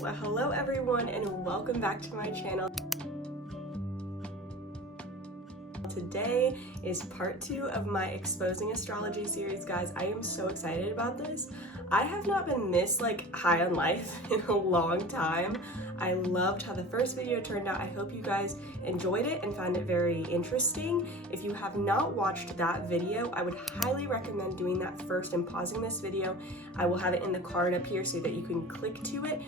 Well, hello everyone and welcome back to my channel. Today is part 2 of my Exposing Astrology series. Guys, I am so excited about this. I have not been this high on life in a long time. I loved how the first video turned out. I hope you guys enjoyed it and found it very interesting. If you have not watched that video, I would highly recommend doing that first and pausing this video. I will have it in the card up here so that you can click to it.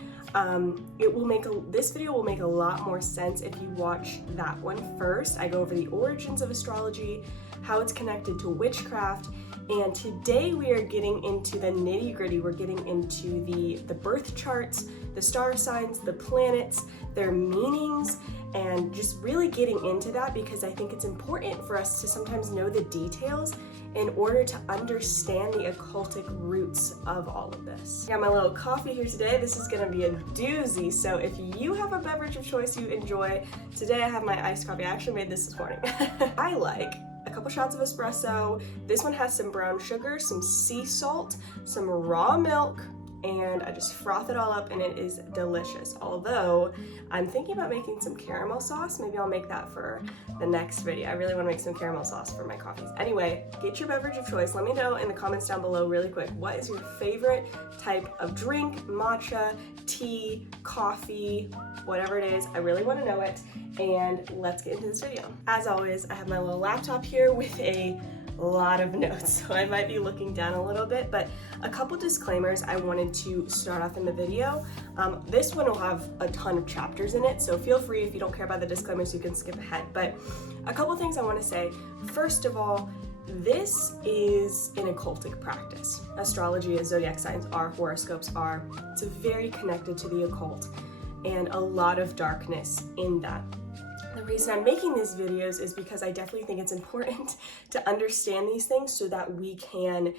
This video will make a lot more sense if you watch that one first. I go over the origins of astrology, how it's connected to witchcraft, and today we are getting into the nitty-gritty. We're getting into the birth charts, the star signs, the planets, their meanings, and just really getting into that because I think it's important for us to sometimes know the details in order to understand the occultic roots of all of this. I got my little coffee here today. This is gonna be a doozy, so if you have a beverage of choice you enjoy, today I have my iced coffee. I actually made this morning. I like a couple shots of espresso. This one has some brown sugar, some sea salt, some raw milk, and I just froth it all up and it is delicious. Although I'm thinking about making some caramel sauce. Maybe I'll make that for the next video. I really want to make some caramel sauce for my coffees. Anyway, get your beverage of choice. Let me know in the comments down below really quick, what is your favorite type of drink? Matcha, tea, coffee, whatever it is. I really want to know it, and let's get into this video. As always, I have my little laptop here with a lot of notes, so I might be looking down a little bit, but a couple disclaimers I wanted to start off in the video. This one will have a ton of chapters in it, so feel free, if you don't care about the disclaimers, you can skip ahead. But a couple things I want to say. First of all, this is an occultic practice. Astrology, as zodiac signs are, horoscopes are. It's very connected to the occult and a lot of darkness in that. The reason I'm making these videos is because I definitely think it's important to understand these things so that we can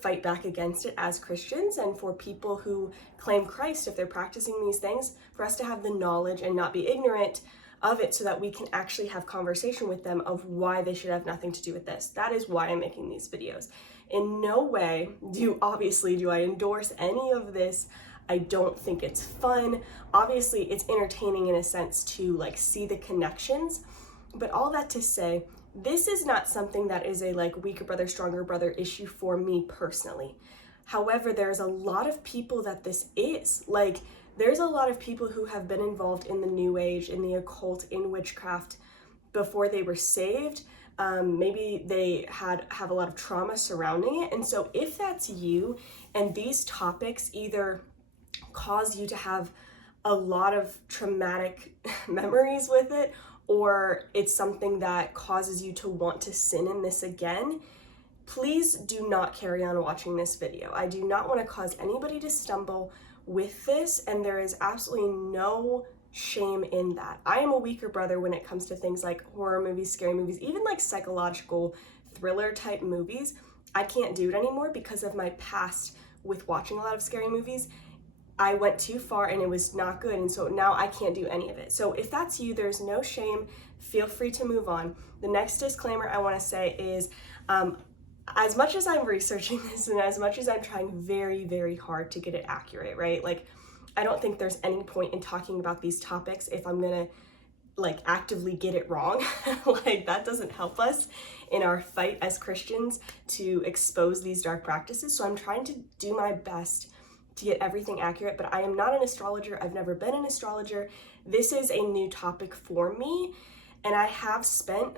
fight back against it as Christians, and for people who claim Christ, if they're practicing these things, for us to have the knowledge and not be ignorant of it so that we can actually have conversation with them of why they should have nothing to do with this. That is why I'm making these videos. In no way do I endorse any of this. I don't think it's fun. Obviously, it's entertaining in a sense to see the connections, but all that to say, this is not something that is a weaker brother, stronger brother issue for me personally. However, there's a lot of people that this is. There's a lot of people who have been involved in the New Age, in the occult, in witchcraft before they were saved. Maybe they have a lot of trauma surrounding it. And so if that's you and these topics either cause you to have a lot of traumatic memories with it, or it's something that causes you to want to sin in this again, please do not carry on watching this video. I do not want to cause anybody to stumble with this, and there is absolutely no shame in that. I am a weaker brother when it comes to things like horror movies, scary movies, even psychological thriller type movies. I can't do it anymore because of my past with watching a lot of scary movies. I went too far and it was not good, and so now I can't do any of it. So if that's you, there's no shame. Feel free to move on. The next disclaimer I want to say is, as much as I'm researching this and as much as I'm trying very, very hard to get it accurate, right? I don't think there's any point in talking about these topics if I'm gonna actively get it wrong. That doesn't help us in our fight as Christians to expose these dark practices. So I'm trying to do my best to get everything accurate, but I am not an astrologer. I've never been an astrologer. This is a new topic for me, and I have spent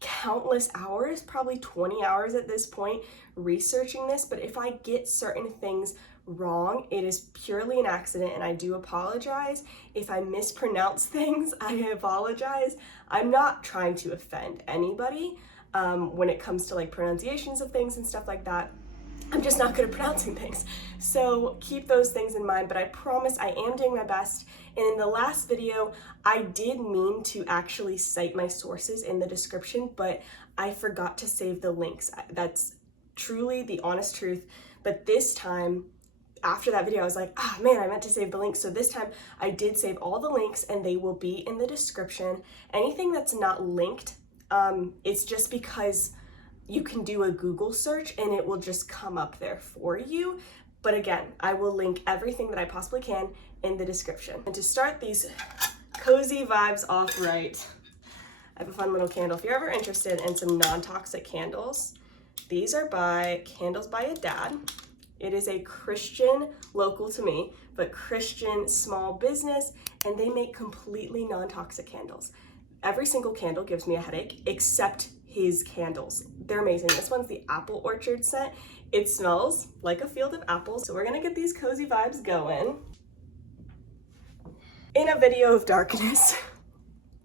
countless hours, probably 20 hours at this point, researching this. But if I get certain things wrong, it is purely an accident, and I do apologize. If I mispronounce things, I apologize. I'm not trying to offend anybody when it comes to pronunciations of things and stuff like that. I'm just not good at pronouncing things. So keep those things in mind, but I promise I am doing my best. And in the last video, I did mean to actually cite my sources in the description, but I forgot to save the links. That's truly the honest truth. But this time, after that video, I was like, man, I meant to save the links. So this time I did save all the links and they will be in the description. Anything that's not linked, it's just because you can do a Google search and it will just come up there for you. But again, I will link everything that I possibly can in the description. And to start these cozy vibes off right, I have a fun little candle. If you're ever interested in some non-toxic candles, these are by Candles by a Dad. It is a Christian, local to me, but Christian small business, and they make completely non-toxic candles. Every single candle gives me a headache, except his candles. They're amazing. This one's the Apple Orchard scent. It smells like a field of apples. So we're gonna get these cozy vibes going. In a video of darkness,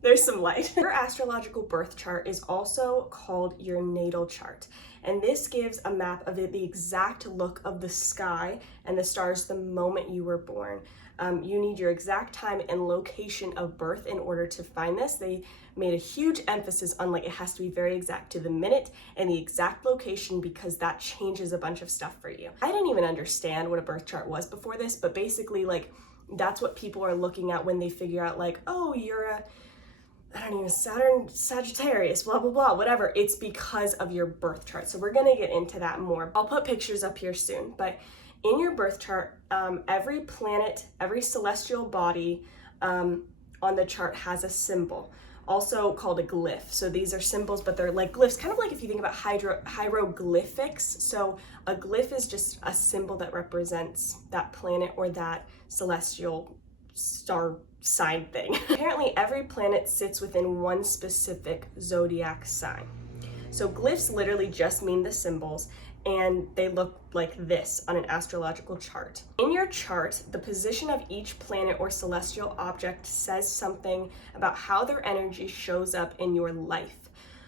there's some light. Your astrological birth chart is also called your natal chart. And this gives a map of the exact look of the sky and the stars the moment you were born. You need your exact time and location of birth in order to find this. They made a huge emphasis on like it has to be very exact to the minute and the exact location because that changes a bunch of stuff for you. I didn't even understand what a birth chart was before this, but basically like that's what people are looking at when they figure out like, oh, you're a Saturn, Sagittarius, blah, blah, blah, whatever. It's because of your birth chart. So we're gonna get into that more. I'll put pictures up here soon, but in your birth chart, every planet, every celestial body on the chart has a symbol, also called a glyph. So these are symbols, but they're like glyphs, kind of like if you think about hieroglyphics. So a glyph is just a symbol that represents that planet or that celestial star sign thing. Apparently every planet sits within one specific zodiac sign. So glyphs literally just mean the symbols, and they look like this on an astrological chart. In your chart, the position of each planet or celestial object says something about how their energy shows up in your life.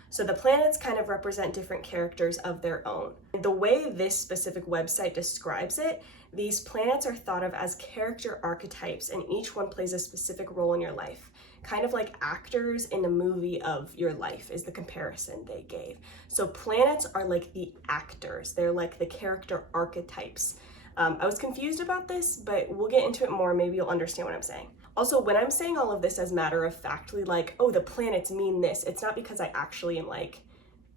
So the planets kind of represent different characters of their own. The way this specific website describes it, these planets are thought of as character archetypes, and each one plays a specific role in your life. Kind of like actors in a movie of your life is the comparison they gave. So planets are like the actors. They're like the character archetypes. I was confused about this, but we'll get into it more. Maybe you'll understand what I'm saying. Also, when I'm saying all of this as matter of factly, like, oh, the planets mean this, it's not because I actually am like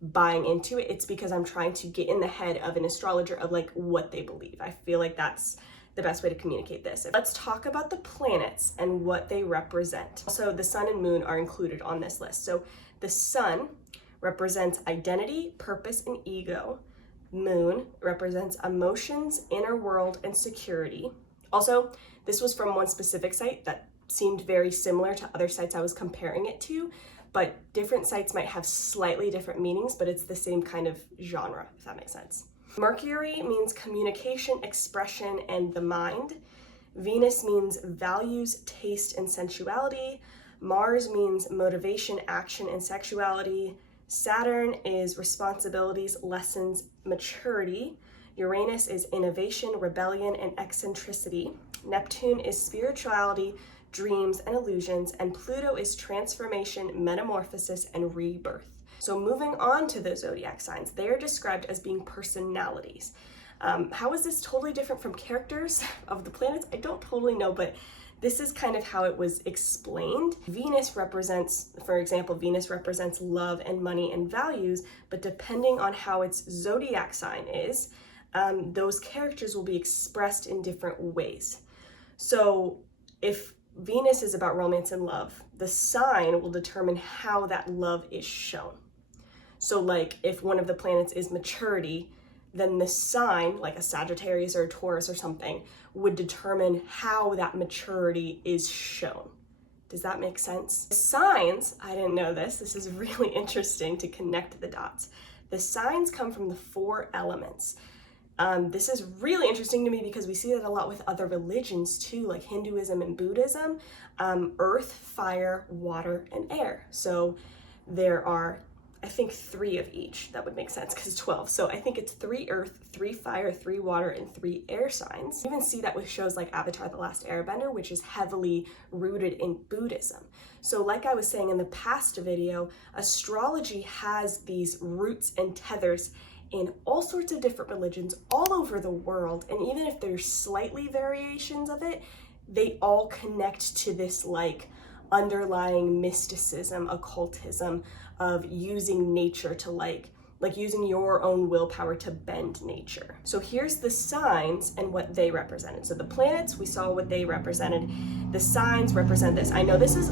buying into it. It's because I'm trying to get in the head of an astrologer of like what they believe. I feel like that's the best way to communicate this. Let's talk about the planets and what they represent. So the sun and moon are included on this list. So the sun represents identity, purpose, and ego. Moon represents emotions, inner world, and security. Also, this was from one specific site that seemed very similar to other sites I was comparing it to, but different sites might have slightly different meanings, but it's the same kind of genre, if that makes sense. Mercury means communication, expression, and the mind. Venus means values, taste, and sensuality. Mars means motivation, action, and sexuality. Saturn is responsibilities, lessons, maturity. Uranus is innovation, rebellion, and eccentricity. Neptune is spirituality, dreams, and illusions. And Pluto is transformation, metamorphosis, and rebirth. So moving on to the zodiac signs, they are described as being personalities. How is this totally different from characters of the planets? I don't totally know, but this is kind of how it was explained. Venus represents, for example, Venus represents love and money and values, but depending on how its zodiac sign is, those characters will be expressed in different ways. So if Venus is about romance and love, the sign will determine how that love is shown. So like if one of the planets is maturity, then the sign, like a Sagittarius or a Taurus or something, would determine how that maturity is shown. Does that make sense? Signs, I didn't know this. This is really interesting to connect the dots. The signs come from the 4 elements. This is really interesting to me because we see that a lot with other religions too, like Hinduism and Buddhism. Earth, fire, water, and air. So there are, I think, 3 of each. That would make sense because 12. So I think it's 3 earth, 3 fire, 3 water, and 3 air signs. You even see that with shows like Avatar: The Last Airbender, which is heavily rooted in Buddhism. So like I was saying in the past video, astrology has these roots and tethers in all sorts of different religions all over the world. And even if there's slightly variations of it, they all connect to this like underlying mysticism, occultism of using nature to like like using your own willpower to bend nature. So here's the signs and what they represented. So the planets, we saw what they represented. The signs represent this. I know this is,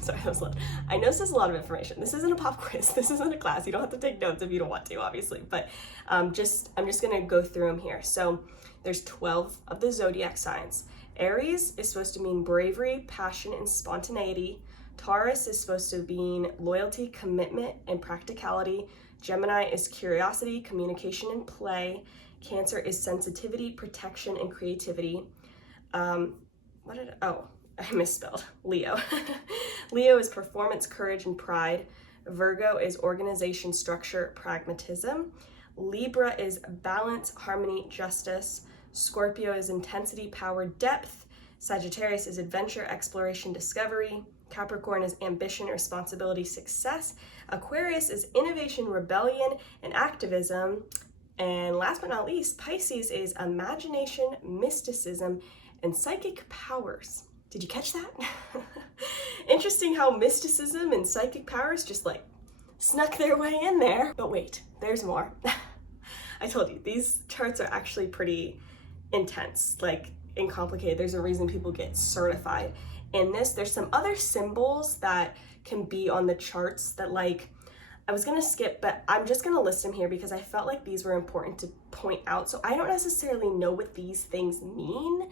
sorry, that was loud. I know this is a lot of information. This isn't a pop quiz. This isn't a class. You don't have to take notes if you don't want to, obviously. But I'm just gonna go through them here. So there's 12 of the zodiac signs. Aries is supposed to mean bravery, passion, and spontaneity. Taurus is supposed to mean loyalty, commitment, and practicality. Gemini is curiosity, communication, and play. Cancer is sensitivity, protection, and creativity. I misspelled. Leo. Leo is performance, courage, and pride. Virgo is organization, structure, pragmatism. Libra is balance, harmony, justice. Scorpio is intensity, power, depth. Sagittarius is adventure, exploration, discovery. Capricorn is ambition, responsibility, success. Aquarius is innovation, rebellion, and activism. And last but not least, Pisces is imagination, mysticism, and psychic powers. Did you catch that? Interesting how mysticism and psychic powers just like snuck their way in there. But wait, there's more. I told you, these charts are actually pretty intense, like, and complicated. There's a reason people get certified in this. There's some other symbols that can be on the charts that, like, I was gonna skip, but I'm just gonna list them here because I felt like these were important to point out. So I don't necessarily know what these things mean,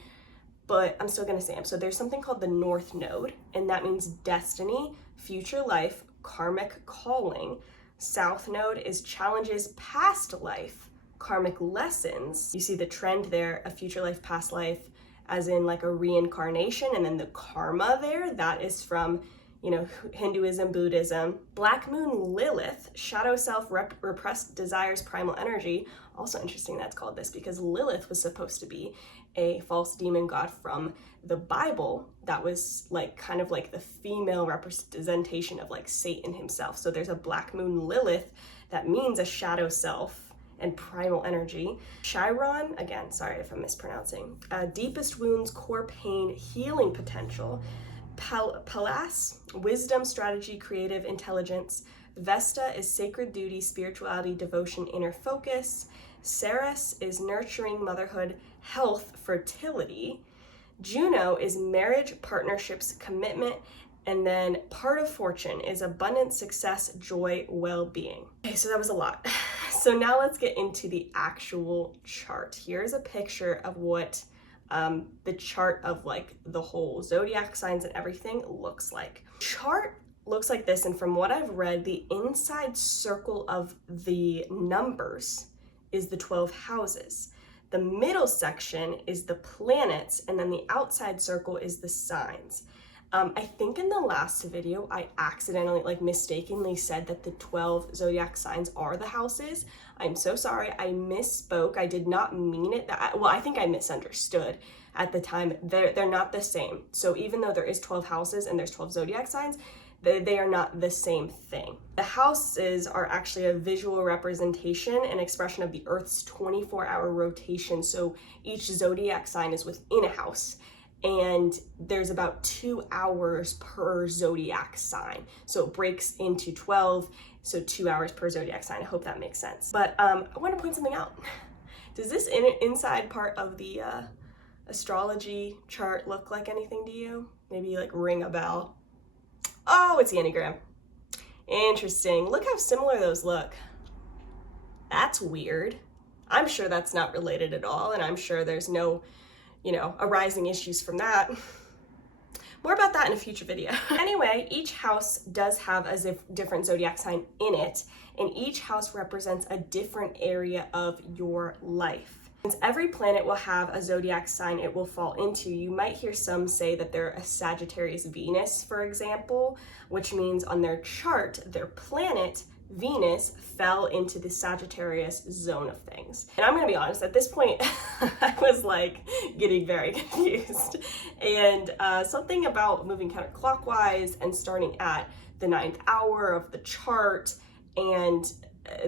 but I'm still gonna say them. So there's something called the North Node, and that means destiny, future life, karmic calling. South Node is challenges, past life, karmic lessons. You see the trend there, a future life, past life, as in like a reincarnation, and then the karma there, that is from, you know, Hinduism, Buddhism. Black Moon Lilith, shadow self, repressed desires, primal energy. Also interesting that's called this because Lilith was supposed to be a false demon god from the Bible that was like kind of like the female representation of like Satan himself. So there's a Black Moon Lilith that means a shadow self and primal energy. Chiron, again, sorry if I'm mispronouncing, deepest wounds, core pain, healing potential. Pallas, wisdom, strategy, creative intelligence. Vesta is sacred duty, spirituality, devotion, inner focus. Ceres is nurturing, motherhood, health, fertility. Juno is marriage, partnerships, commitment. And then part of fortune is abundance, success, joy, well-being. Okay, so that was a lot. So now let's get into the actual chart. Here's a picture of what the chart of like the whole zodiac signs and everything looks like. Chart looks like this, and from what I've read, the inside circle of the numbers is the 12 houses. The middle section is the planets, and then the outside circle is the signs. I think in the last video, I accidentally, like mistakenly said that the 12 zodiac signs are the houses. I'm so sorry, I misspoke. I did not mean it that, well, I think I misunderstood at the time. They're not the same. So even though there is 12 houses and there's 12 zodiac signs, they are not the same thing. The houses are actually a visual representation and expression of the Earth's 24-hour rotation. So each zodiac sign is within a house, and there's about 2 hours per zodiac sign. So it breaks into 12, so 2 hours per zodiac sign. I hope that makes sense. But I want to point something out. Does this inside part of the astrology chart look like anything to you? Maybe like ring a bell. Oh, it's the enneagram. Interesting. Look how similar those look. That's weird. I'm sure that's not related at all, and I'm sure there's no, you know, arising issues from that. More about that in a future video. Anyway, each house does have a different zodiac sign in it, and each house represents a different area of your life. Since every planet will have a zodiac sign it will fall into, you might hear some say that they're a Sagittarius Venus, for example, which means on their chart, their planet, Venus, fell into the Sagittarius zone of things. And I'm gonna be honest, at this point, I was like getting very confused. And something about moving counterclockwise and starting at the 9th hour of the chart and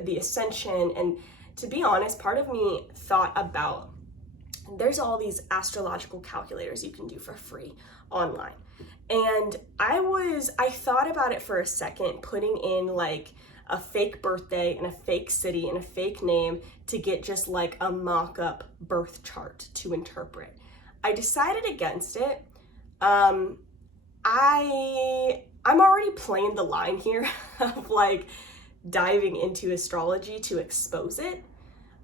the ascension, and to be honest, part of me thought about, there's all these astrological calculators you can do for free online. And I thought about it for a second, putting in like a fake birthday and a fake city and a fake name to get just like a mock-up birth chart to interpret. I decided against it. I'm already playing the line here of like diving into astrology to expose it.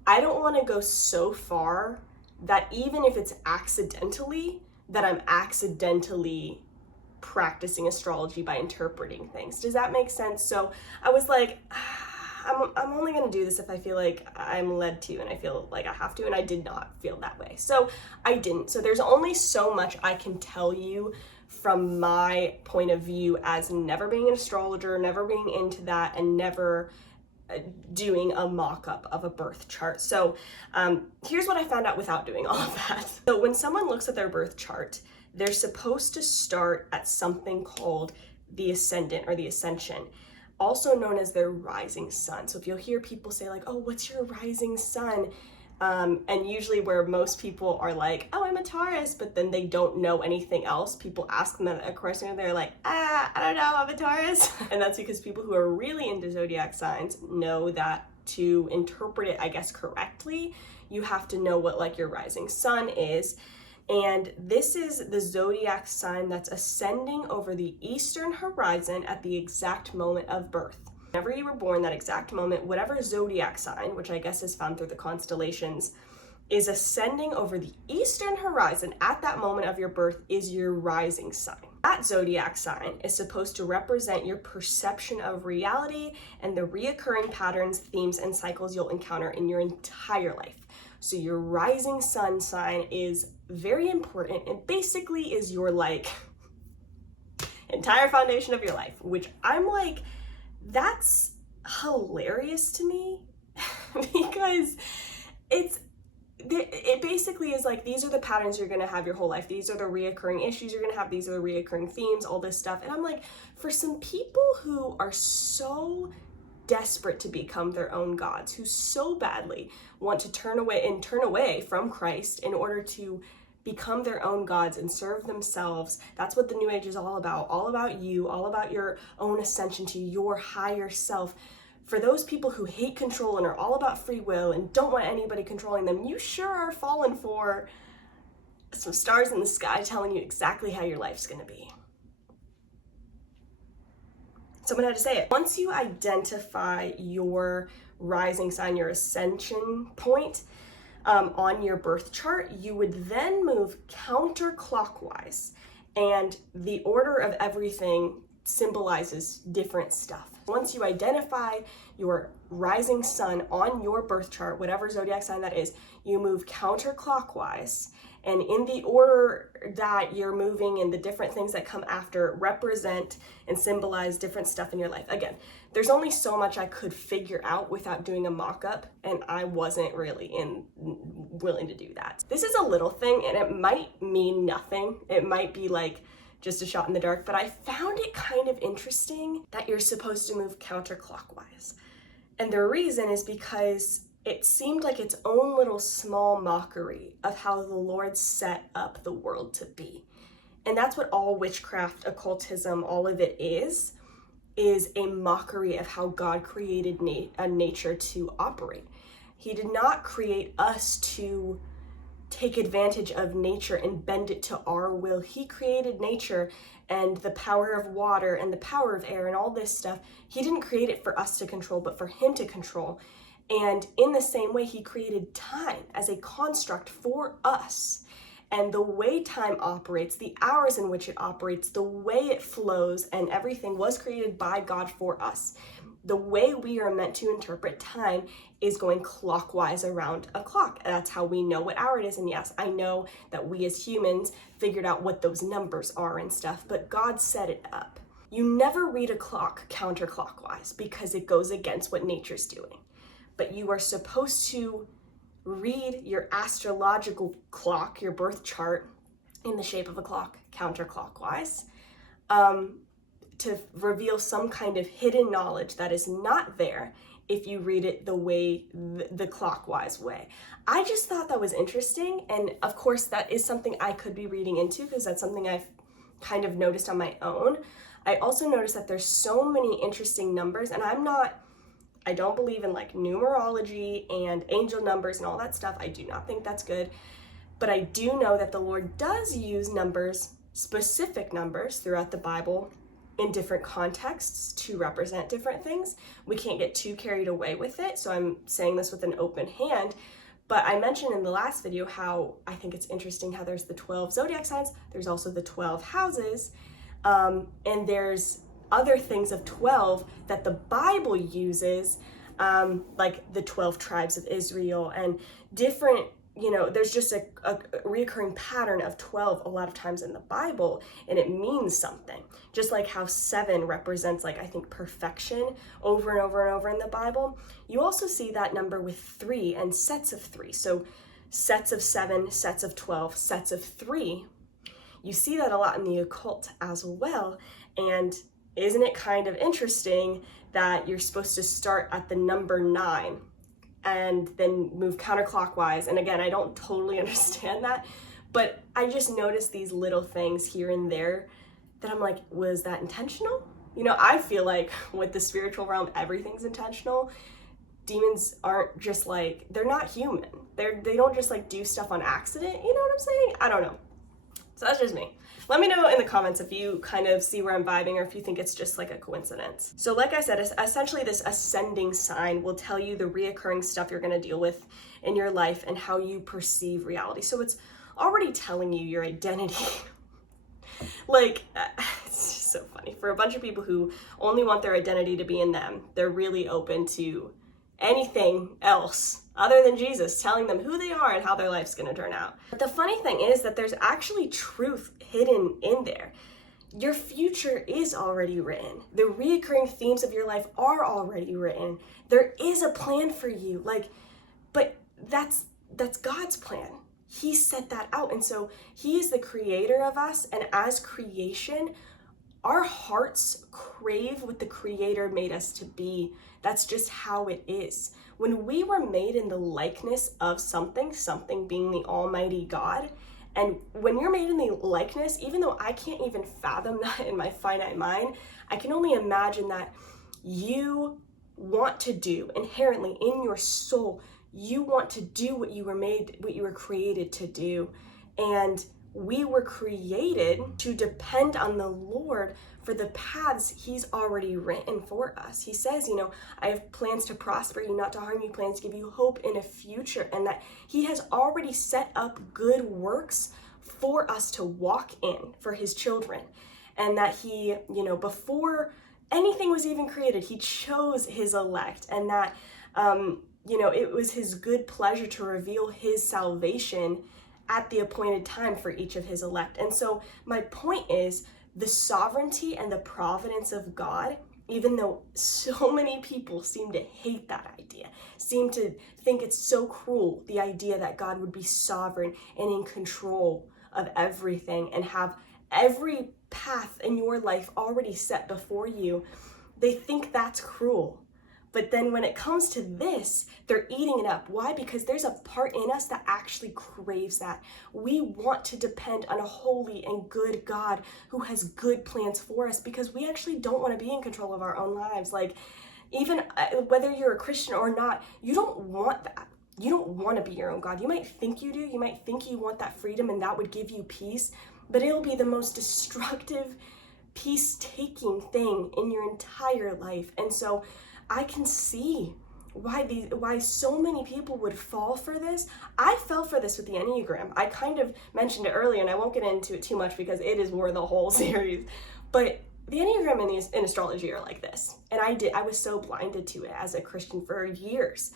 I don't want to go so far that even if it's accidentally, that I'm accidentally practicing astrology by interpreting things. Does that make sense? So I was like, I'm only going to do this if I feel like I'm led to and I feel like I have to, and I did not feel that way. So I didn't. So there's only so much I can tell you from my point of view as never being an astrologer, never being into that, and never doing a mock-up of a birth chart. So here's what I found out without doing all of that. So when someone looks at their birth chart, they're supposed to start at something called the ascendant or the ascension, also known as their rising sun. So if you'll hear people say like, oh, what's your rising sun? And usually where most people are like, oh, I'm a Taurus, but then they don't know anything else. People ask them a question and they're like, I don't know, I'm a Taurus. And that's because people who are really into zodiac signs know that to interpret it, I guess, correctly, you have to know what like your rising sun is. And this is the zodiac sign that's ascending over the eastern horizon at the exact moment of birth. Whenever you were born, that exact moment, whatever zodiac sign, which I guess is found through the constellations, is ascending over the eastern horizon at that moment of your birth is your rising sign. That zodiac sign is supposed to represent your perception of reality and the reoccurring patterns, themes, and cycles you'll encounter in your entire life. So your rising sun sign is very important and basically is your like entire foundation of your life, which I'm like, that's hilarious to me because it basically is like, these are the patterns you're going to have your whole life. These are the reoccurring issues you're going to have. These are the reoccurring themes, all this stuff. And I'm like, for some people who are so desperate to become their own gods, who so badly want to turn away from Christ in order to become their own gods and serve themselves. That's what the New Age is all about you, all about your own ascension to your higher self. For those people who hate control and are all about free will and don't want anybody controlling them, you sure are falling for some stars in the sky telling you exactly how your life's going to be. Someone had to say it. Once you identify your rising sign, your ascension point, on your birth chart, you would then move counterclockwise, and the order of everything symbolizes different stuff. Once you identify your rising sun on your birth chart, whatever zodiac sign that is, you move counterclockwise, and in the order that you're moving and the different things that come after represent and symbolize different stuff in your life. Again, there's only so much I could figure out without doing a mock-up, and I wasn't really willing to do that. This is a little thing, and it might mean nothing. It might be like just a shot in the dark, but I found it kind of interesting that you're supposed to move counterclockwise. And the reason is because it seemed like its own little small mockery of how the Lord set up the world to be. And that's what all witchcraft, occultism, all of it is a mockery of how God created nature to operate. He did not create us to take advantage of nature and bend it to our will. He created nature and the power of water and the power of air and all this stuff. He didn't create it for us to control, but for him to control. And in the same way, he created time as a construct for us. And the way time operates, the hours in which it operates, the way it flows, and everything was created by God for us. The way we are meant to interpret time is going clockwise around a clock. And that's how we know what hour it is. And yes, I know that we as humans figured out what those numbers are and stuff, but God set it up. You never read a clock counterclockwise because it goes against what nature's doing. But you are supposed to read your astrological clock, your birth chart, in the shape of a clock counterclockwise, to reveal some kind of hidden knowledge that is not there if you read it the clockwise way. I just thought that was interesting, and of course that is something I could be reading into because that's something I've kind of noticed on my own. I also noticed that there's so many interesting numbers, and I'm not I don't believe in like numerology and angel numbers and all that stuff. I do not think that's good. But I do know that the Lord does use numbers, specific numbers throughout the Bible in different contexts to represent different things. We can't get too carried away with it, so I'm saying this with an open hand. But I mentioned in the last video how I think it's interesting how there's the 12 zodiac signs, there's also the 12 houses, and there's other things of 12 that the Bible uses, like the 12 tribes of Israel and different, there's just a reoccurring pattern of 12 a lot of times in the Bible, and it means something. Just like how 7 represents, like, I think perfection over and over and over in the Bible. You also see that number with 3 and sets of 3. So sets of 7, sets of 12, sets of 3. You see that a lot in the occult as well. And isn't it kind of interesting that you're supposed to start at the number 9 and then move counterclockwise? And again, I don't totally understand that, but I just noticed these little things here and there that I'm like, was that intentional? I feel like with the spiritual realm, everything's intentional. Demons aren't just like, they're not human. They don't just like do stuff on accident. You know what I'm saying? I don't know. So that's just me. Let me know in the comments if you kind of see where I'm vibing or if you think it's just like a coincidence. So like I said, essentially this ascending sign will tell you the reoccurring stuff you're going to deal with in your life and how you perceive reality. So it's already telling you your identity. Like, it's just so funny. For a bunch of people who only want their identity to be in them, they're really open to anything else other than Jesus telling them who they are and how their life's going to turn out. But the funny thing is that there's actually truth hidden in there. Your future is already written. The reoccurring themes of your life are already written. There is a plan for you. But that's God's plan. He set that out. And so he is the creator of us. And as creation, our hearts crave what the creator made us to be. That's just how it is. When we were made in the likeness of something being the Almighty God, and when you're made in the likeness, even though I can't even fathom that in my finite mind, I can only imagine that you want to do inherently in your soul, you want to do what you were created to do. And we were created to depend on the Lord for the paths he's already written for us. He says, I have plans to prosper you, not to harm you, plans to give you hope in a future, and that he has already set up good works for us to walk in for his children. And that he, before anything was even created, he chose his elect, and that, it was his good pleasure to reveal his salvation at the appointed time for each of his elect. And so my point is, the sovereignty and the providence of God, even though so many people seem to hate that idea, seem to think it's so cruel, the idea that God would be sovereign and in control of everything and have every path in your life already set before you, they think that's cruel. But then when it comes to this, they're eating it up. Why? Because there's a part in us that actually craves that. We want to depend on a holy and good God who has good plans for us, because we actually don't want to be in control of our own lives. Like, even whether you're a Christian or not, you don't want that. You don't want to be your own God. You might think you do. You might think you want that freedom and that would give you peace, but it'll be the most destructive, peace-taking thing in your entire life. And so I can see why so many people would fall for this. I fell for this with the enneagram. I kind of mentioned it earlier, and I won't get into it too much because it is worth the whole series. But the enneagram and astrology are like this, and I was so blinded to it as a Christian for years,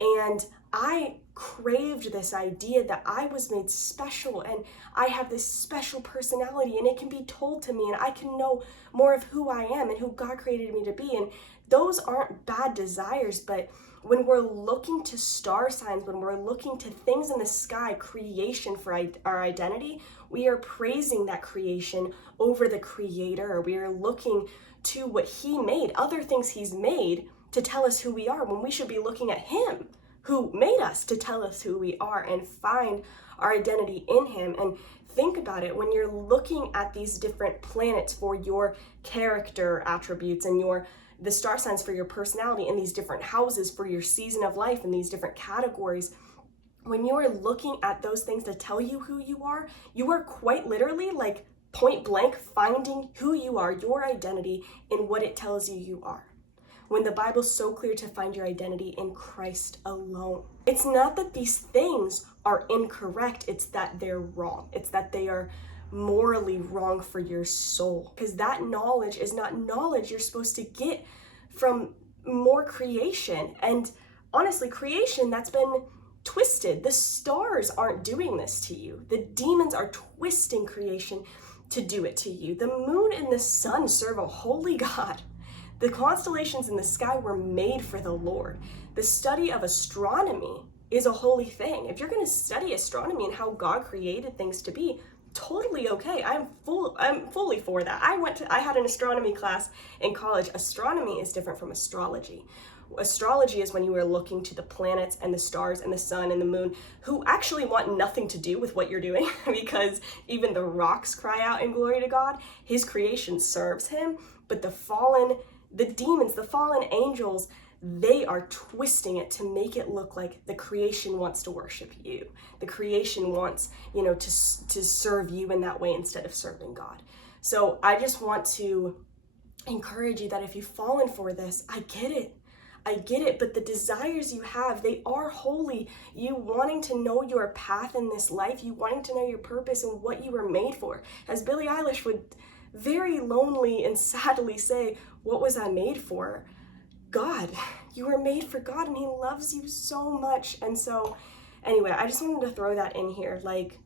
and I craved this idea that I was made special and I have this special personality and it can be told to me and I can know more of who I am and who God created me to be. And those aren't bad desires, but when we're looking to star signs, when we're looking to things in the sky, creation for our identity, we are praising that creation over the creator, or we are looking to what he made, other things he's made to tell us who we are, when we should be looking at him who made us to tell us who we are and find our identity in him. And think about it, when you're looking at these different planets for your character attributes and your the star signs for your personality in these different houses for your season of life in these different categories, when you are looking at those things to tell you who you are quite literally like point blank finding who you are, your identity in what it tells you you are. When the Bible's so clear to find your identity in Christ alone. It's not that these things are incorrect, it's that they're wrong. It's that they are morally wrong for your soul. Because that knowledge is not knowledge you're supposed to get from more creation. And honestly, creation that's been twisted. The stars aren't doing this to you. The demons are twisting creation to do it to you. The moon and the sun serve a holy God. The constellations in the sky were made for the Lord. The study of astronomy is a holy thing. If you're going to study astronomy and how God created things to be, totally okay. I'm fully for that. I had an astronomy class in college. Astronomy is different from astrology. Astrology is when you are looking to the planets and the stars and the sun and the moon, who actually want nothing to do with what you're doing, because even the rocks cry out in glory to God. His creation serves him, but the demons, the fallen angels, they are twisting it to make it look like the creation wants to worship you. The creation wants, to serve you in that way instead of serving God. So I just want to encourage you that if you've fallen for this, I get it, but the desires you have, they are holy. You wanting to know your path in this life, you wanting to know your purpose and what you were made for. As Billie Eilish would very lonely and sadly say, what was I made for? God. You were made for God and he loves you so much. And so anyway, I just wanted to throw that in here. Like,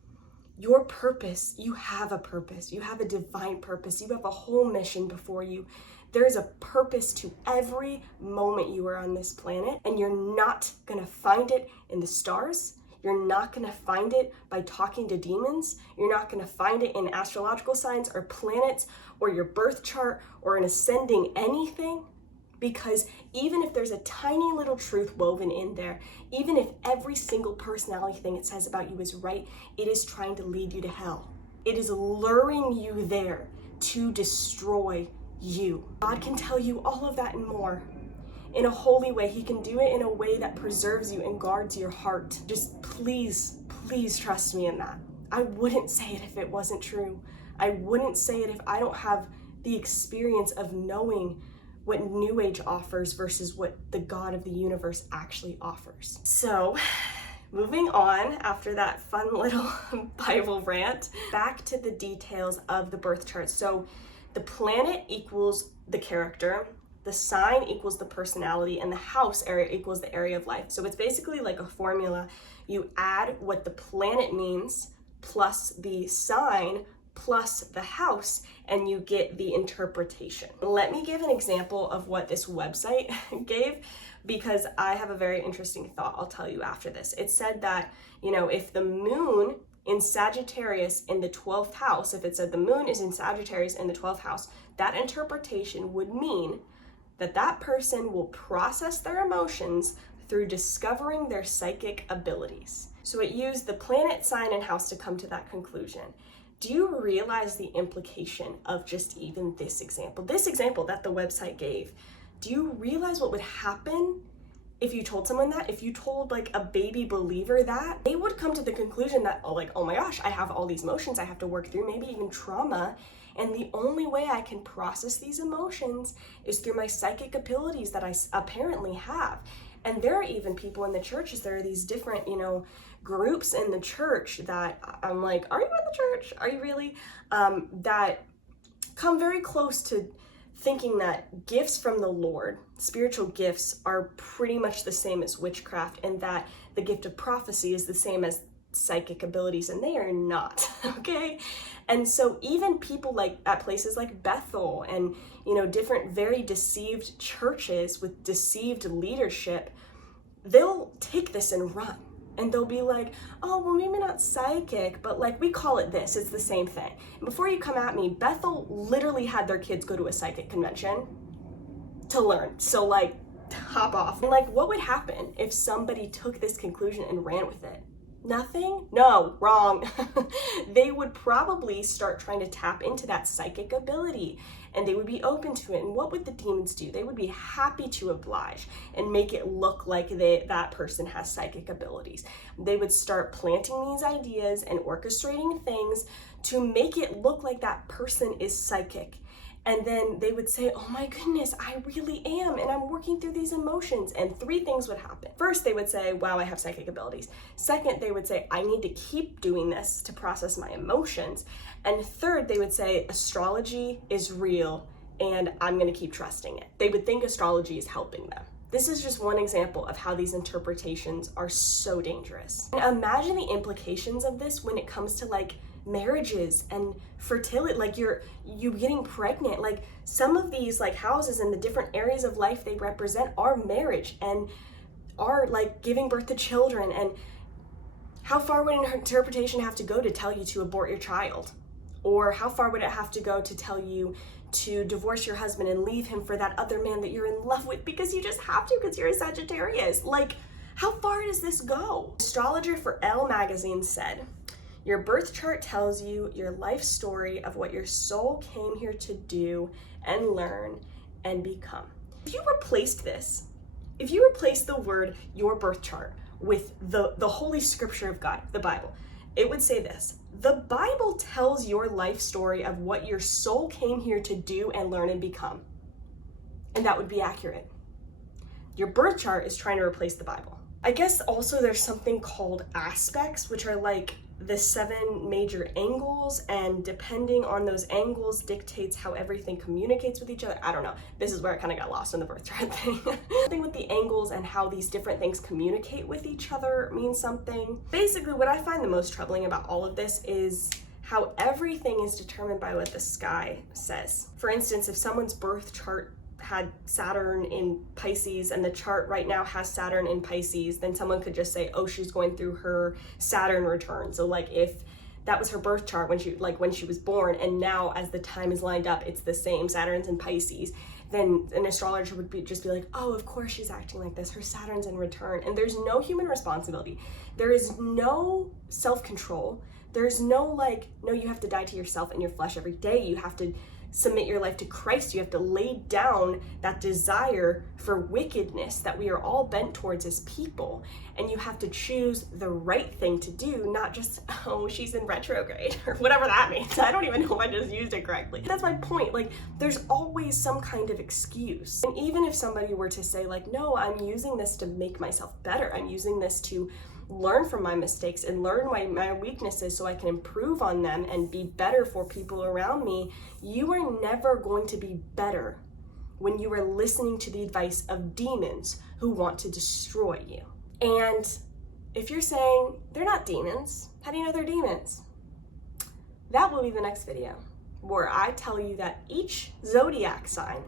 your purpose, you have a purpose. You have a divine purpose. You have a whole mission before you. There's a purpose to every moment you are on this planet, and you're not gonna find it in the stars. You're not gonna find it by talking to demons. You're not gonna find it in astrological signs or planets or your birth chart or in ascending anything. Because even if there's a tiny little truth woven in there, even if every single personality thing it says about you is right, it is trying to lead you to hell. It is luring you there to destroy you. God can tell you all of that and more in a holy way. He can do it in a way that preserves you and guards your heart. Just please trust me in that. I wouldn't say it if it wasn't true. I wouldn't say it if I don't have the experience of knowing what New Age offers versus what the God of the universe actually offers. So, moving on after that fun little Bible rant, back to the details of the birth chart. So, the planet equals the character, the sign equals the personality, and the house area equals the area of life. So it's basically like a formula. You add what the planet means plus the sign plus the house, and you get the interpretation. Let me give an example of what this website gave, because I have a very interesting thought I'll tell you after this. It said that, if the moon in Sagittarius in the 12th house, if it said the moon is in Sagittarius in the 12th house, that interpretation would mean that that person will process their emotions through discovering their psychic abilities. So it used the planet, sign, and house to come to that conclusion. Do you realize the implication of just even this example that the website gave? Do you realize what would happen if you told someone that? If you told like a baby believer that, they would come to the conclusion that, oh my gosh, I have all these emotions I have to work through, maybe even trauma. And the only way I can process these emotions is through my psychic abilities that I apparently have. And there are even people in the churches, there are these different, groups in the church that I'm like, are you in the church? Are you really? That come very close to thinking that gifts from the Lord, spiritual gifts, are pretty much the same as witchcraft, and that the gift of prophecy is the same as psychic abilities, and they are not, okay? And so even people like at places like Bethel and, different very deceived churches with deceived leadership, they'll take this and run. And they'll be like, oh, well, maybe not psychic, but like we call it this, it's the same thing. And before you come at me, Bethel literally had their kids go to a psychic convention to learn. So like, hop off. And like, what would happen if somebody took this conclusion and ran with it? Nothing? No, wrong. They would probably start trying to tap into that psychic ability, and they would be open to it. And what would the demons do? They would be happy to oblige and make it look like that person has psychic abilities. They would start planting these ideas and orchestrating things to make it look like that person is psychic. And then they would say, oh my goodness, I really am, and I'm working through these emotions. And three things would happen. First, they would say, wow, I have psychic abilities. Second, they would say, I need to keep doing this to process my emotions. And third, they would say, astrology is real, and I'm gonna keep trusting it. They would think astrology is helping them. This is just one example of how these interpretations are so dangerous. And imagine the implications of this when it comes to like marriages and fertility, like you getting pregnant. Like some of these like houses and the different areas of life they represent are marriage and are like giving birth to children. And how far would an interpretation have to go to tell you to abort your child? Or how far would it have to go to tell you to divorce your husband and leave him for that other man that you're in love with because you just have to because you're a Sagittarius? Like, how far does this go? Astrologer for Elle magazine said, your birth chart tells you your life story of what your soul came here to do and learn and become. If you replaced this, if you replace the word your birth chart with the holy scripture of God, the Bible, it would say this: the Bible tells your life story of what your soul came here to do and learn and become. And that would be accurate. Your birth chart is trying to replace the Bible. I guess also there's something called aspects, which are like the 7 major angles, and depending on those angles dictates how everything communicates with each other. I don't know. This is where I kind of got lost in the birth chart thing. Something with the angles and how these different things communicate with each other means something. Basically, what I find the most troubling about all of this is how everything is determined by what the sky says. For instance, if someone's birth chart had Saturn in Pisces and the chart right now has Saturn in Pisces, then someone could just say, oh, she's going through her Saturn return. So like if that was her birth chart when she was born, and now as the time is lined up, it's the same, Saturn's in Pisces, then an astrologer would just be like, oh, of course she's acting like this, her Saturn's in return. And there's no human responsibility. There is no self-control. There's no like, no, you have to die to yourself and your flesh every day. You have to submit your life to Christ. You have to lay down that desire for wickedness that we are all bent towards as people. And you have to choose the right thing to do, not just, oh, she's in retrograde or whatever that means. I don't even know if I just used it correctly. That's my point. Like, there's always some kind of excuse. And even if somebody were to say like, no, I'm using this to make myself better. I'm using this to learn from my mistakes and learn my weaknesses so I can improve on them and be better for people around me. You are never going to be better when you are listening to the advice of demons who want to destroy you. And if you're saying they're not demons, how do you know they're demons? That will be the next video, where I tell you that each zodiac sign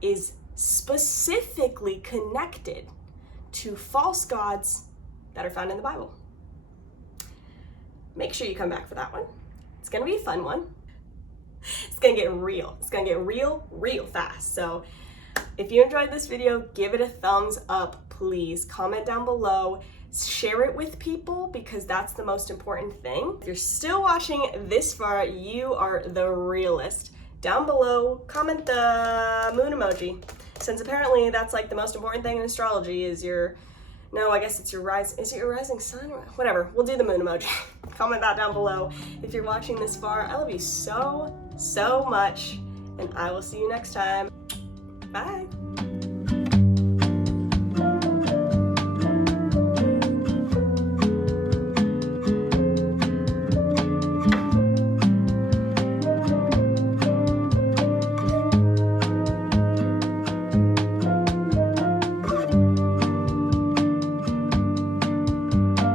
is specifically connected to false gods that are found in the Bible. Make sure you come back for that one. It's gonna be a fun one. It's gonna get real. It's gonna get real fast. So if you enjoyed this video, give it a thumbs up, please. Comment down below, share it with people, because that's the most important thing. If you're still watching this far, you are the realist. Down below, comment the moon emoji, since apparently that's like the most important thing in astrology is your, no, I guess it's your rise. Is it your rising sun? Whatever. We'll do the moon emoji. Comment that down below. If you're watching this far, I love you so much. And I will see you next time. Bye.